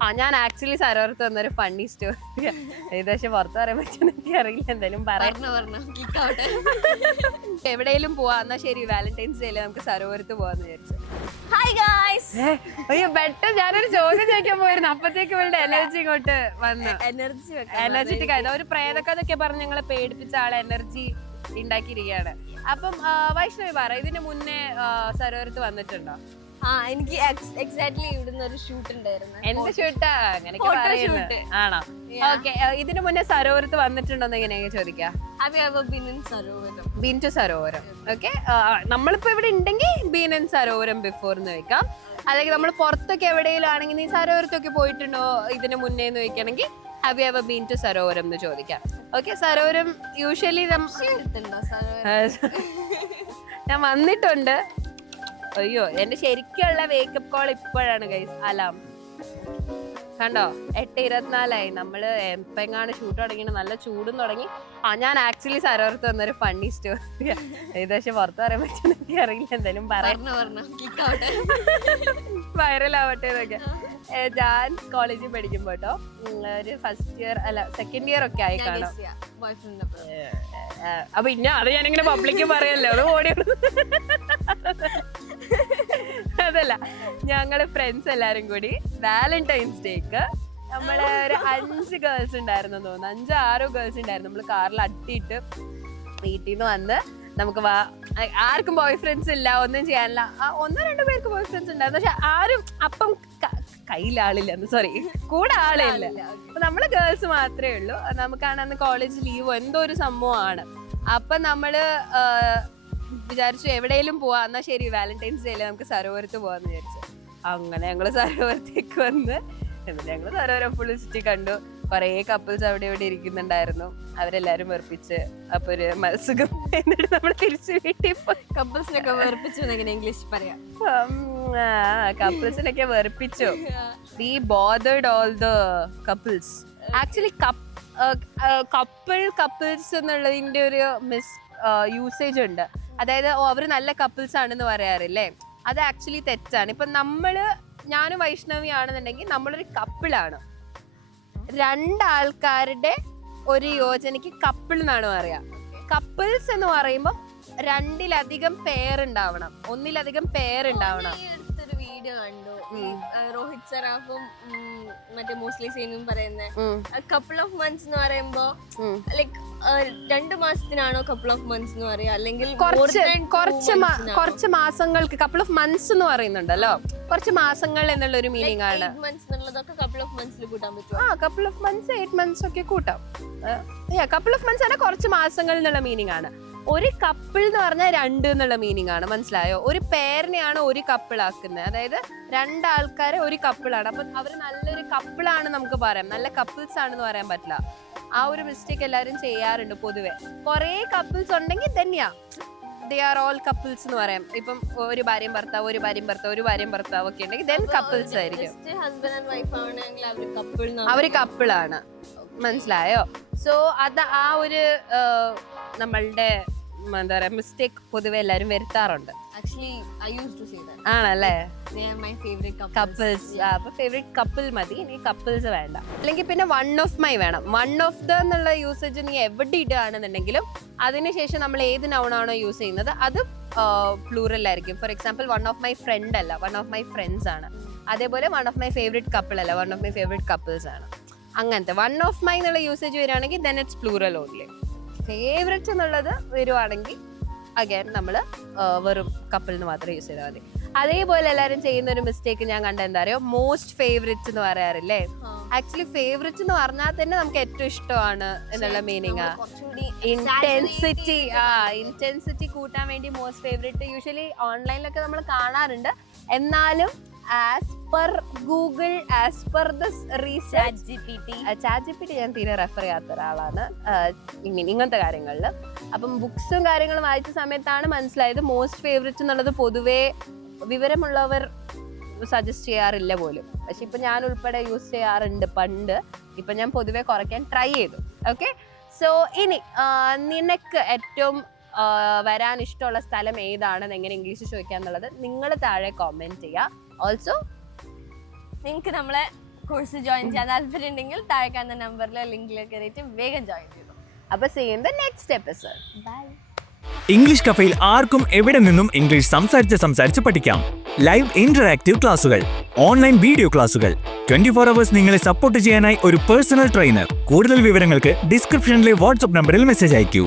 ആ ഞാൻ ആക്ച്വലി സരോവരത്ത് വന്നൊരു ഫണ്ണി സ്റ്റോറി ഇത് പക്ഷെ പുറത്ത് പറയാൻ പറ്റുമെന്ന് എനിക്ക് അറിയില്ല എന്തായാലും പറയാം എവിടെയെങ്കിലും പോവാ. എന്നാ ശരി വാലന്റൈൻസ് ഡേയിൽ നമുക്ക് സരോവരത്ത് പോവാന്ന് വിചാരിച്ചു. ഹായ് ഗായ്സ് ഏ, അയ്യോ പെട്ടെന്ന് ഞാനൊരു ചോദ്യം ചോദിക്കാൻ പോയിരുന്നു. അപ്പത്തേക്ക് ഇവളുടെ എനർജി ഇങ്ങോട്ട് വന്നു. എനർജി എനർജറ്റിക് ആയത് ഒരു പ്രേതക്കഥയൊക്കെ പറഞ്ഞ് ഞങ്ങളെ പേടിപ്പിച്ച ആളെ എനർജി ഉണ്ടാക്കിയിരിക്കുകയാണ്. അപ്പം വൈഷ്ണവി പറ ഇതിന് മുന്നേ സരോവരത്ത് വന്നിട്ടുണ്ടോ? ആ എനിക്ക് എക്സാക്ട്ലി ഇവിടുന്ന് ഒരു ഷൂട്ട് ഉണ്ടായിരുന്നു. എന്ത് ഷൂട്ടാ അങ്ങനെ. ആണോ? ഓക്കെ ഇതിനു മുന്നേ സരോവരത്ത് വന്നിട്ടുണ്ടോന്ന് എങ്ങനെയാ ചോദിക്കാം? ബീൻ ടു സരോവരം ഓക്കെ നമ്മളിപ്പോ ഇവിടെ ഉണ്ടെങ്കിൽ ബീൻ ആൻഡ് സരോവരം ബിഫോർ എന്ന് വെക്കാം അല്ലെങ്കിൽ നമ്മൾ പുറത്തൊക്കെ എവിടെയെങ്കിലും ആണെങ്കിൽ നീ സരോവരത്തൊക്കെ പോയിട്ടുണ്ടോ ഇതിന് മുന്നേ എന്ന് വെക്കണമെങ്കിൽ have you ever been to Sarovaram എന്ന് ചോദിക്കാം. ഓക്കെ സരോവരം യൂഷ്വലി ഞാൻ വന്നിട്ടുണ്ട്. അയ്യോ എന്റെ ശരിക്കുള്ള വേക്കപ്പ് കോൾ ഇപ്പോഴാണ് ഗൈസ് അലാം. കണ്ടോ? എട്ട് ഇരുപത്തിനാലായി. നമ്മൾ എപ്പെങ്ങാണ് ഷൂട്ട് തുടങ്ങിയിട്ട് നല്ല ചൂടും തുടങ്ങി. ആ ഞാൻ ആക്ച്വലി സരോർത്ത് വന്നൊരു ഫണ്ണി സ്റ്റോറി ഇത് പക്ഷെ പുറത്ത് പറയാൻ പറ്റുന്ന അറിയില്ല എന്തായാലും പറഞ്ഞു വൈറൽ ആവട്ടെ. എന്നൊക്കെ. ഞാൻ കോളേജിൽ പഠിക്കുമ്പോ കേട്ടോ ഒരു ഫസ്റ്റ് ഇയർ അല്ല സെക്കൻഡ് ഇയർ ഒക്കെ ആയി കാണാം. അപ്പൊ ഇന്ന അത് ഞാനിങ്ങനെ പബ്ലിക്ക് പറയല്ലോ അത് ഓടി അതല്ല ഞങ്ങൾ ഫ്രണ്ട്സ് എല്ലാരും കൂടി വാലന്റൈൻസ് ഡേക്ക് നമ്മൾ ഒരു അഞ്ച് ഗേൾസ് ഉണ്ടായിരുന്നു തോന്നുന്നു. അഞ്ചോ ആറോ ഗേൾസ് ഉണ്ടായിരുന്നു. നമ്മൾ കാറിൽ അട്ടിയിട്ട് വീട്ടിൽ നിന്ന് വന്ന് നമുക്ക് വാ ആർക്കും ബോയ് ഫ്രണ്ട്സ് ഇല്ല ഒന്നും ചെയ്യാനില്ല. ഒന്നോ രണ്ടോ പേർക്ക് ബോയ് ഫ്രണ്ട്സ് ഉണ്ടായിരുന്നു. പക്ഷെ ആരും അപ്പം ക- കയ്യിൽ ആളില്ല. സോറി കൂടെ ആളില്ല അപ്പൊ നമ്മൾ ഗേൾസ് മാത്രമേ ഉള്ളൂ. നമുക്കാണ് അന്ന് കോളേജ് ലീവ് എന്തോ ഒരു സംഭവമാണ്. അപ്പൊ നമ്മൾ വിചാരിച്ചു എവിടെയെങ്കിലും പോവാ. എന്നാ ശരി വാലന്റൈൻസ് ഡേയിൽ നമുക്ക് സരോവരത്ത് പോവാന്ന് വിചാരിച്ചു. അങ്ങനെ ഞങ്ങൾ സരോവരത്തേക്ക് വന്ന് എന്നിട്ട് ഞങ്ങൾ സരോവരം ഫുൾ സിറ്റി കണ്ടു. കുറേ കപ്പിൾസ് അവിടെ ഇവിടെ ഇരിക്കുന്നുണ്ടായിരുന്നു. അവരെല്ലാരും വെറുപ്പിച്ച് അപ്പൊ ഒരു മത്സുഖം എന്നിട്ട് നമ്മൾ തിരിച്ചു വീട്ടിൽ പോയി കപ്പിൾസിനൊക്കെ വെറുപ്പിച്ചു എങ്ങനെ ഇംഗ്ലീഷ് പറയാം? കപ്പിൾസിനൊക്കെ വെറുപ്പിച്ചു. We bothered all the couples actually couple couples എന്നുള്ളതിന്റെ ഒരു മിസ് യൂസേജ് ഉണ്ട്. അതായത് അവർ നല്ല കപ്പിൾസ് ആണെന്ന് പറയാറില്ലേ? അത് ആക്ച്വലി തെറ്റാണ്. ഇപ്പൊ നമ്മൾ ഞാനും വൈഷ്ണവി ആണെന്നുണ്ടെങ്കിൽ നമ്മളൊരു കപ്പിളാണ് രണ്ടാൾക്കാരുടെ ഒരു യോജനയ്ക്ക് കപ്പിൾ എന്നാണ് പറയാ കപ്പിൾസ് എന്ന് പറയുമ്പോൾ രണ്ടിലധികം പേരുണ്ടാവണം ഒന്നിലധികം പേരുണ്ടാവണം ഈ അടുത്തൊരു വീഡിയോ കണ്ടു. രോഹിത് സറാഫും മറ്റേ മോസ്ലി സീനും പറയുന്ന. കപ്പിൾ ഓഫ് മന്ത്സ് എന്ന് പറയുമ്പോ ലൈക് രണ്ട് മാസത്തിനാണോ കപ്പിൾ ഓഫ് മന്ത്സ് എന്ന് പറയാ അല്ലെങ്കിൽ കുറച്ച് കുറച്ച് മാസങ്ങൾക്ക് കപ്പിൾ ഓഫ് മന്ത്സ് എന്ന് പറയുന്നുണ്ടല്ലോ. കുറച്ച് മാസങ്ങൾ എന്നുള്ള ഒരു മീനിങ് ആണ്. കപ്പിൾ ഓഫ് മന്ത്സിൽ കൂട്ടാൻ പറ്റും ആ couple of months eight months ഒക്കെ കൂട്ടാം. കപ്പിൾ ഓഫ് മന്ത്സ് ആണ് കുറച്ച് മാസങ്ങൾ എന്നുള്ള മീനിങ് ആണ്. ഒരു കപ്പിൾ എന്ന് പറഞ്ഞാൽ രണ്ട് എന്നുള്ള മീനിങ് ആണ്. മനസ്സിലായോ? ഒരു പേരിനെയാണ് ഒരു കപ്പിൾ ആക്കുന്നത്. അതായത് രണ്ടാൾക്കാരെ ഒരു കപ്പിളാണ് അപ്പൊ അവർ നല്ലൊരു കപ്പിളാണ് നമുക്ക് പറയാം. നല്ല കപ്പിൾസ് ആണെന്ന് പറയാൻ പറ്റില്ല. ആ ഒരു മിസ്റ്റേക്ക് എല്ലാവരും ചെയ്യാറുണ്ട് പൊതുവെ. കുറേ കപ്പിൾസ് ഉണ്ടെങ്കിൽ തന്നെയാ. ദേ ആർ ഓൾ കപ്പിൾസ് എന്ന് പറയാം. ഇപ്പം ഒരു ഭാര്യയും ഭർത്താവ് ഒരു ഭാര്യയും ഭർത്താവ് ഒരു ഭാര്യയും ഭർത്താവ് ഒക്കെ ഉണ്ടെങ്കിൽ ദെൻ കപ്പിൾസ് ആയിരിക്കും. അവർ കപ്പിളാണ് മനസ്സിലായോ? സോ അത് ആ ഒരു നമ്മളുടെ എന്താ പറയാ മിസ്റ്റേക്ക് പൊതുവെ എല്ലാരും വരുത്താറുണ്ട്. Actually I use to see that ആണല്ലേ? They are my favourite couples അപ്പൊ ഫേവറേറ്റ് കപ്പിൾ മതി ഇനി കപ്പിൾസ് വേണ്ട. അല്ലെങ്കിൽ പിന്നെ വൺ ഓഫ് മൈ വേണം. വൺ ഓഫ് ദ എന്നുള്ള യൂസേജ് നീ എവിടെ ഇടുകയാണെന്നുണ്ടെങ്കിലും അതിനുശേഷം നമ്മൾ ഏത് നൗണാണോ യൂസ് ചെയ്യുന്നത് അത് പ്ലൂറൽ ആയിരിക്കും. For example one of my friend അല്ല വൺ ഓഫ് മൈ ഫ്രണ്ട്സ് ആണ്. അതേപോലെ one of my favourite couple അല്ല one of my favourite couples ആണ്. അങ്ങനത്തെ വൺ ഓഫ് മൈ എന്നുള്ള യൂസേജ് വരികയാണെങ്കിൽ then it's plural only favourite എന്നുള്ളത് വരുവാണെങ്കിൽ അഗൈൻ നമ്മൾ വെറും കപ്പിളിന് മാത്രം യൂസ് ചെയ്താൽ മതി. അതേപോലെ എല്ലാവരും ചെയ്യുന്ന ഒരു മിസ്റ്റേക്ക് ഞാൻ കണ്ട എന്താ പറയുക മോസ്റ്റ് ഫേവറേറ്റ് എന്ന് പറയാറില്ലേ? ആക്ച്വലി ഫേവറേറ്റ് എന്ന് പറഞ്ഞാൽ തന്നെ നമുക്ക് ഏറ്റവും ഇഷ്ടമാണ് എന്നുള്ള മീനിങ് ഇന്റൻസിറ്റി ആ. ഇന്റൻസിറ്റി കൂട്ടാൻ വേണ്ടി മോസ്റ്റ് ഫേവറേറ്റ് യൂഷ്വലി ഓൺലൈനിലൊക്കെ നമ്മൾ കാണാറുണ്ട്. എന്നാലും as per Google as per the research chat G P T ഞാൻ തീരെ റെഫർ ചെയ്യാത്ത ഒരാളാണ്. ഇങ്ങനെ ഇങ്ങനത്തെ കാര്യങ്ങളിൽ അപ്പം ബുക്സും കാര്യങ്ങളും വായിച്ച സമയത്താണ് മനസ്സിലായത് മോസ്റ്റ് ഫേവറേറ്റ് എന്നുള്ളത് പൊതുവേ വിവരമുള്ളവർ സജസ്റ്റ് ചെയ്യാറില്ല പോലും. പക്ഷെ ഇപ്പം ഞാൻ ഉൾപ്പെടെ യൂസ് ചെയ്യാറുണ്ട് പണ്ട്. ഇപ്പം ഞാൻ പൊതുവെ കുറയ്ക്കാൻ ട്രൈ ചെയ്തു. ഓക്കെ സോ ഇനി നിനക്ക് ഏറ്റവും വരാൻ ഇഷ്ടമുള്ള സ്ഥലം ഏതാണെന്ന് എങ്ങനെ ഇംഗ്ലീഷ് ചോദിക്കുക എന്നുള്ളത് നിങ്ങൾ താഴെ കോമെന്റ് ചെയ്യുക ഓൾസോ നിങ്ങൾക്ക് നമ്മളെ കോഴ്സ് ജോയിൻ ചെയ്യാൻ താല്പര്യം ഉണ്ടെങ്കിൽ താഴെ കാണുന്ന നമ്പറിലോ ലിങ്കിലോ കയറിയിട്ട് വേഗം ജോയിൻ ചെയ്തു. അപ്പൊ same the next episode by English കഫയിൽ ആർക്കും എവിടെ നിന്നും ഇംഗ്ലീഷ് സംസാരിച്ച് സംസാരിച്ച് പഠിക്കാം. ലൈവ് ഇന്ററാക്റ്റീവ് ക്ലാസുകൾ ഓൺലൈൻ വീഡിയോ ക്ലാസുകൾ ട്വന്റി ഫോർ അവേഴ്സ് നിങ്ങളെ സപ്പോർട്ട് ചെയ്യാനായി ഒരു പേഴ്സണൽ ട്രെയിനർ കൂടുതൽ വിവരങ്ങൾക്ക് ഡിസ്ക്രിപ്ഷനിലെ വാട്സ്ആപ്പ് നമ്പറിൽ മെസ്സേജ് അയക്കൂ.